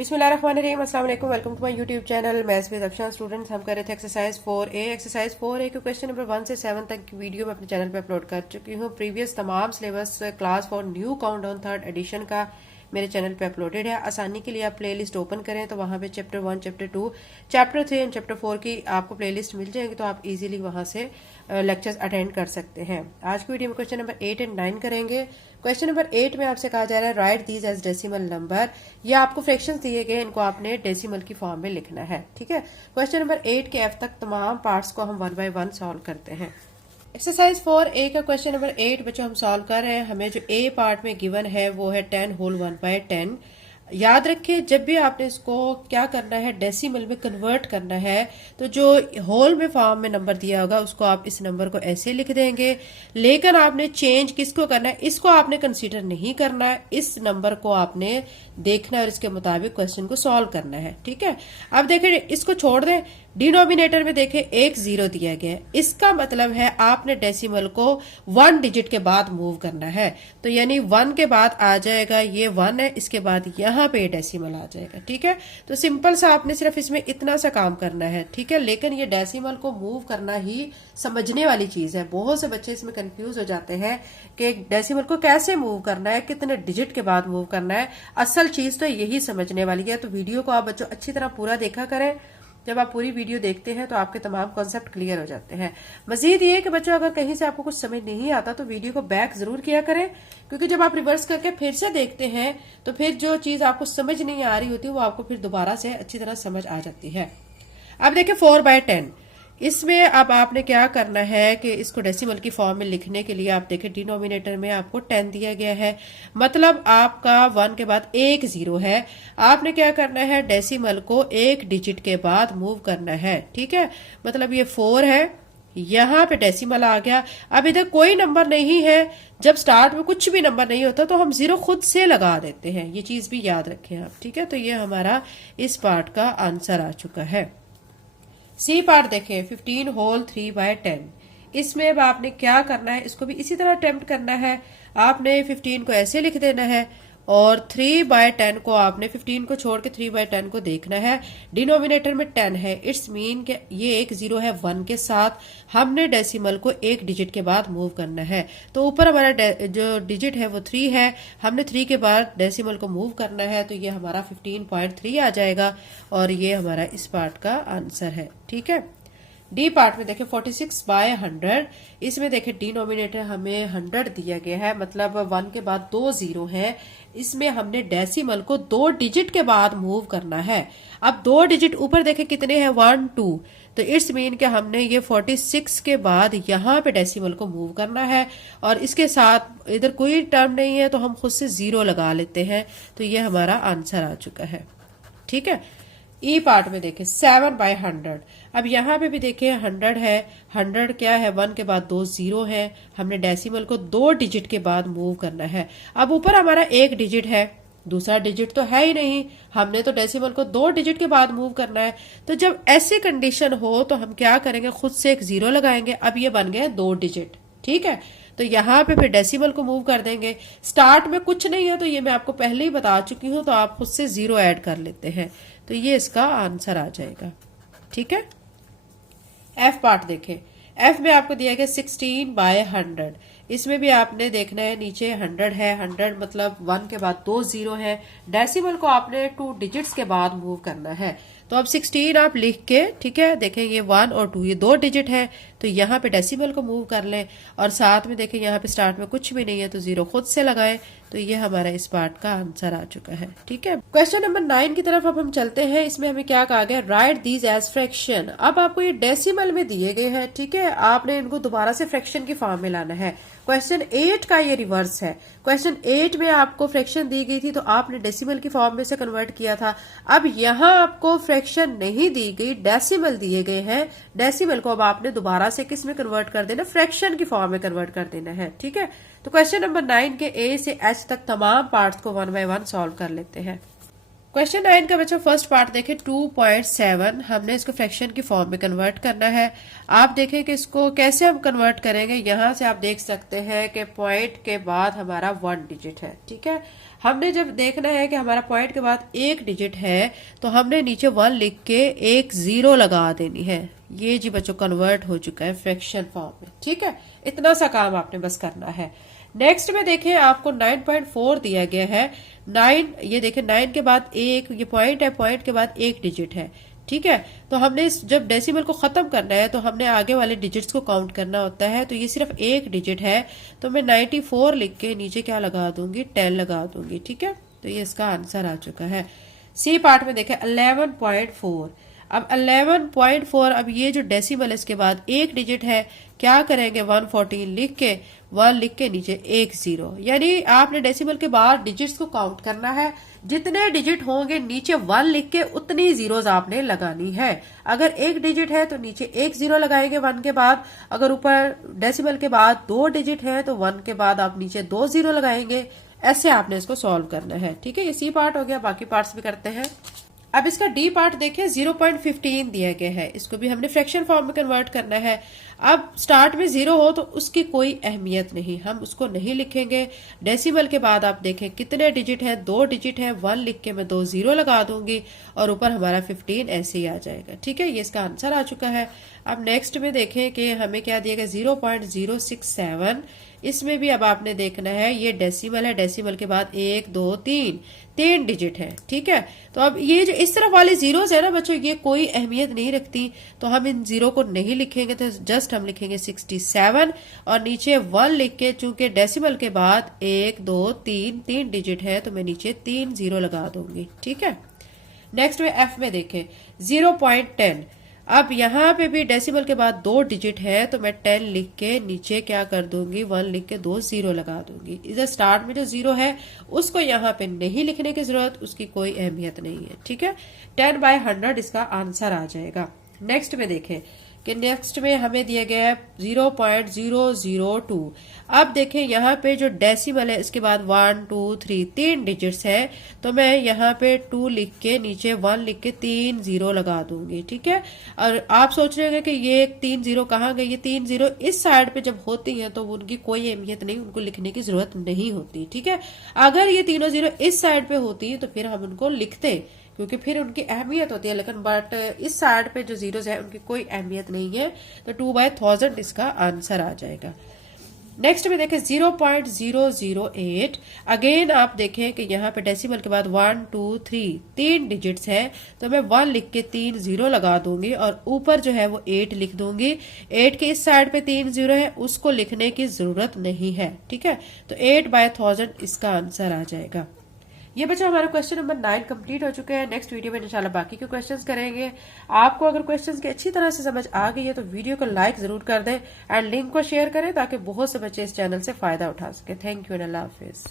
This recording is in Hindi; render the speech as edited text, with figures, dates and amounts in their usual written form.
बिस्मिल्लाहिर्रहमानिर्रहीम, अस्सलाम वालेकुम। Welcome to my YouTube channel maths with Afshan. Students, हम कर रहे थे एक्सरसाइज 4A। एक्सरसाइज 4A के क्वेश्चन नंबर 1 से 7 तक की वीडियो मैं अपने चैनल पे अपलोड कर चुकी हूँ। प्रीवियस तमाम syllabus class for new countdown third edition का मेरे चैनल पे अपलोडेड है। आसानी के लिए आप प्लेलिस्ट ओपन करें तो वहां पे chapter 1, chapter 2, chapter 3 and chapter 4 की आपको प्लेलिस्ट मिल जाएगी, तो आप इजीली वहां से लेक्चर्स अटेंड कर सकते हैं। आज की वीडियो में क्वेश्चन नंबर 8 एंड 9 करेंगे। क्वेश्चन नंबर 8 में आपसे कहा जा रहा है write these as decimal number. ये आपको फ्रैक्शंस दिए गए, इनको आपने डेसिमल की फॉर्म में लिखना है। ठीक है, क्वेश्चन नंबर 8 के F तक तमाम पार्ट्स को हम 1 बाय 1 सॉल्व करते हैं। एक्सरसाइज 4A का क्वेश्चन नंबर 8 बच्चों हम सॉल्व कर रहे हैं। हमें जो A पार्ट में गिवन है वो है 10 होल 1 बाय 10। याद रखिए, जब भी आपने इसको क्या करना है, डेसिमल में कन्वर्ट करना है, तो जो होल में फॉर्म में नंबर दिया होगा उसको आप इस नंबर को ऐसे लिख देंगे। लेकिन आपने चेंज किसको करना है, इसको आपने कंसीडर नहीं करना है। इस नंबर को आपने देखना है और इसके मुताबिक क्वेश्चन को सॉल्व करना है। ठीक है, अब देखें, इसको छोड़ दें। डिनोमिनेटर में देखें एक 0 दिया गया है, इसका मतलब है आपने डेसिमल को 1 डिजिट के बाद मूव करना है। तो यानी 1 के बाद आ जाएगा, ये 1 है, इसके बाद यहाँ पे डेसिमल आ जाएगा। ठीक है, तो सिंपल सा आपने सिर्फ इसमें इतना सा काम करना है। ठीक है, लेकिन ये डेसिमल को मूव करना ही समझने वाली चीज है। बहुत से बच्चे इसमें कंफ्यूज हो जाते हैं कि डेसिमल को कैसे मूव करना है, कितने डिजिट के बाद मूव करना है। असल चीज तो यही समझने वाली है। तो वीडियो को आप बच्चों अच्छी तरह पूरा देखा करें। जब आप पूरी वीडियो देखते हैं तो आपके तमाम कॉन्सेप्ट क्लियर हो जाते हैं। मजीद ये कि बच्चों, अगर कहीं से आपको कुछ समझ नहीं आता तो वीडियो को बैक जरूर किया करें, क्योंकि जब आप रिवर्स करके फिर से देखते हैं तो फिर जो चीज आपको समझ नहीं आ रही होती वो आपको फिर दोबारा से अच्छी तरह समझ आ जाती है। अब देखिए 4 बाय 10, इसमें अब आपने क्या करना है कि इसको डेसिमल की फॉर्म में लिखने के लिए आप देखें डिनोमिनेटर में आपको 10 दिया गया है, मतलब आपका 1 के बाद एक 0 है। आपने क्या करना है, डेसिमल को एक डिजिट के बाद मूव करना है। ठीक है, मतलब ये 4 है, यहाँ पे डेसिमल आ गया। अब इधर कोई नंबर नहीं है, जब स्टार्ट में कुछ भी नंबर नहीं होता तो हम 0 खुद से लगा देते हैं। ये चीज भी याद रखें आप। ठीक है, तो ये हमारा इस पार्ट का आंसर आ चुका है। सी पार्ट देखें 15 होल 3 बाय 10। इसमें अब आपने क्या करना है, इसको भी इसी तरह अटेम्प्ट करना है। आपने 15 को ऐसे लिख देना है और 3 बाय 10 को आपने 15 को छोड़ के 3 बाय 10 को देखना है। डिनोमिनेटर में 10 है, इट्स मीन के ये एक 0 है 1 के साथ। हमने डेसिमल को एक डिजिट के बाद मूव करना है। तो ऊपर हमारा जो डिजिट है वो 3 है, हमने 3 के बाद डेसिमल को मूव करना है, तो ये हमारा 15.3 आ जाएगा और ये हमारा इस पार्ट का आंसर है। ठीक है, डी पार्ट में देखें 46 बाय 100। इसमें देखें डिनोमिनेटर हमें 100 दिया गया है, मतलब 1 के बाद 2 0 है। इसमें हमने डेसिमल को 2 डिजिट के बाद मूव करना है। अब 2 डिजिट ऊपर देखें कितने हैं, 1 2, तो इट्स मीन कि हमने ये 46 के बाद यहाँ पे डेसिमल को मूव करना है और इसके साथ इधर कोई टर्म नहीं है तो हम खुद से 0 लगा लेते हैं। तो ये हमारा आंसर आ चुका है। ठीक है, ई पार्ट में देखें 7 बाय 100। अब यहाँ पे भी देखें 100 है, 100 क्या है, 1 के बाद 2 0 है। हमने डेसिमल को 2 डिजिट के बाद मूव करना है। अब ऊपर हमारा एक डिजिट है, दूसरा डिजिट तो है ही नहीं, हमने तो डेसिमल को 2 डिजिट के बाद मूव करना है। तो जब ऐसी कंडीशन हो तो हम क्या करेंगे, खुद से एक 0 लगाएंगे। अब ये बन गए 2 डिजिट। ठीक है, तो यहाँ पे फिर डेसिमल को मूव कर देंगे। स्टार्ट में कुछ नहीं है तो ये मैं आपको पहले ही बता चुकी हूँ, तो आप खुद से 0 ऐड कर लेते हैं, तो ये इसका आंसर आ जाएगा। ठीक है, एफ पार्ट देखें। एफ में आपको दिया गया 16 बाय 100। इसमें भी आपने देखना है, नीचे 100 है, 100 मतलब 1 के बाद 2 0 है। डेसिमल को आपने 2 डिजिट्स के बाद मूव करना है। तो अब 16 आप लिख के, ठीक है, देखें ये 1 और 2 ये 2 डिजिट है, तो यहाँ पे डेसिमल को मूव कर लें और साथ में देखें यहाँ पे स्टार्ट में कुछ भी नहीं है तो 0 खुद से लगाएं। तो ये हमारा इस पार्ट का आंसर आ चुका है। ठीक है, क्वेश्चन नंबर 9 की तरफ अब हम चलते हैं। इसमें हमें क्या कहा गया, राइट दीज एज फ्रैक्शन। अब आपको ये डेसिमल में दिए गए हैं, ठीक है, आपने इनको दोबारा से फ्रैक्शन की फॉर्म में लाना है। क्वेश्चन 8 का ये रिवर्स है। क्वेश्चन 8 में आपको फ्रैक्शन दी गई थी तो आपने डेसिमल की फॉर्म में से कन्वर्ट किया था। अब यहाँ आपको फ्रैक्शन नहीं दी गई, डेसिमल दिए गए हैं। डेसिमल को अब आपने दोबारा से किस में कन्वर्ट कर देना, फ्रैक्शन की फॉर्म में कन्वर्ट कर देना है। ठीक है, तो क्वेश्चन नंबर 9 के ए से एच तक तमाम पार्ट्स को 1 बाय 1 सॉल्व कर लेते हैं। क्वेश्चन 9 का बच्चों फर्स्ट पार्ट देखें 2.7। हमने इसको फ्रैक्शन की फॉर्म में कन्वर्ट करना है। आप देखें कि इसको कैसे हम कन्वर्ट करेंगे। यहां से आप देख सकते हैं कि पॉइंट के बाद हमारा 1 डिजिट है। ठीक है, हमने जब देखना है कि हमारा पॉइंट के बाद एक डिजिट है तो हमने नीचे 1 लिख के एक 0 लगा देनी है। ये जी बच्चों कन्वर्ट हो चुका है फ्रैक्शन फॉर्म में। ठीक है, इतना सा काम आपने बस करना है। नेक्स्ट में देखें आपको 9.4 दिया गया है। 9 ये देखें 9 के बाद एक ये पॉइंट है, पॉइंट के बाद एक डिजिट है। ठीक है, तो हमने जब डेसिमल को खत्म करना है तो हमने आगे वाले डिजिट्स को काउंट करना होता है। तो ये सिर्फ एक डिजिट है तो मैं 94 लिख के नीचे क्या लगा दूंगी 10 लगा दूंगी। ठीक है, तो ये इसका आंसर आ चुका है। सी पार्ट में देखें 11.4। अब 11.4 अब ये जो डेसिमल है इसके बाद एक डिजिट है, क्या करेंगे 114 लिख के 1 लिख के नीचे एक 0, यानी आपने डेसिमल के बाद डिजिट्स को काउंट करना है। जितने डिजिट होंगे नीचे 1 लिख के उतनी जीरोस आपने लगानी है। अगर एक डिजिट है तो नीचे एक 0 लगाएंगे 1 के बाद। अगर ऊपर डेसिमल के बाद 2 डिजिट है तो 1 के बाद आप नीचे 2 0 लगाएंगे। ऐसे आपने इसको सॉल्व करना है। ठीक है, ये सी पार्ट हो गया, बाकी पार्ट्स भी करते हैं। अब इसका डी पार्ट देखें 0.15 दिया गया है, इसको भी हमने फ्रैक्शन फॉर्म में कन्वर्ट करना है। अब स्टार्ट में 0 हो तो उसकी कोई अहमियत नहीं, हम उसको नहीं लिखेंगे। डेसिमल के बाद आप देखें कितने डिजिट है, 2 डिजिट है, 1 लिख के मैं 2 0 लगा दूंगी और ऊपर हमारा 15 ऐसे ही आ जाएगा। ठीक है, ये इसका आंसर आ चुका है। अब नेक्स्ट में देखें कि हमें क्या दिया गया 0.067। इसमें भी अब आपने देखना है ये डेसिमल है, डेसिमल के बाद 1 2 3 डिजिट है। ठीक है, तो अब ये जो इस तरफ वाली जीरोस है ना बच्चों, ये कोई अहमियत नहीं रखती, तो हम इन 0 को नहीं लिखेंगे। तो जस्ट हम लिखेंगे 67 और नीचे 1 लिख के, चूंकि डेसिमल के बाद 1 2 3 डिजिट है तो मैं नीचे 3 0 लगा दूंगी। ठीक है, नेक्स्ट में एफ में देखें 0.10। अब यहाँ पे भी डेसिमल के बाद 2 डिजिट है तो मैं 10 लिख के नीचे क्या कर दूंगी 1 लिख के 2 0 लगा दूंगी। इधर स्टार्ट में जो 0 है उसको यहाँ पे नहीं लिखने की जरूरत, उसकी कोई अहमियत नहीं है। ठीक है, 10/100 इसका आंसर आ जाएगा। नेक्स्ट में देखें कि नेक्स्ट में हमें दिया गया है 0.002। अब देखें यहाँ पे जो डेसिमल है इसके बाद 1 2 3 डिजिट्स है तो मैं यहाँ पे 2 लिख के नीचे 1 लिख के 3 0 लगा दूंगी। ठीक है, और आप सोच रहे होंगे कि ये 3 0 कहाँ गए। ये 3 0 इस साइड पे जब होती हैं तो उनकी कोई अहमियत नहीं, उनको लिखने की जरूरत नहीं होती। ठीक है, अगर ये तीनों 0 इस साइड पे होती तो फिर हम उनको लिखते क्योंकि फिर उनकी अहमियत होती है, लेकिन बट इस साइड पे जो जीरोस है उनकी कोई अहमियत नहीं है। तो 2/1000 इसका आंसर आ जाएगा। नेक्स्ट में देखें 0.008। अगेन आप देखें कि यहाँ पे डेसिमल के बाद 1 2 3 डिजिट्स है तो मैं 1 लिख के 3 0 लगा दूंगी और ऊपर जो है वो 8 लिख दूंगी। 8 के इस साइड पे 3 0 है, उसको लिखने की जरूरत नहीं है। ठीक है, तो 8/1000 इसका आंसर आ जाएगा। ये बच्चा हमारा क्वेश्चन नंबर 9 कंप्लीट हो चुके हैं। नेक्स्ट वीडियो में इंशाल्लाह बाकी के क्वेश्चंस करेंगे। आपको अगर क्वेश्चंस की अच्छी तरह से समझ आ गई है तो वीडियो को लाइक जरूर कर दें एंड लिंक को शेयर करें ताकि बहुत से बच्चे इस चैनल से फायदा उठा सके। Thank you and Allah Hafiz.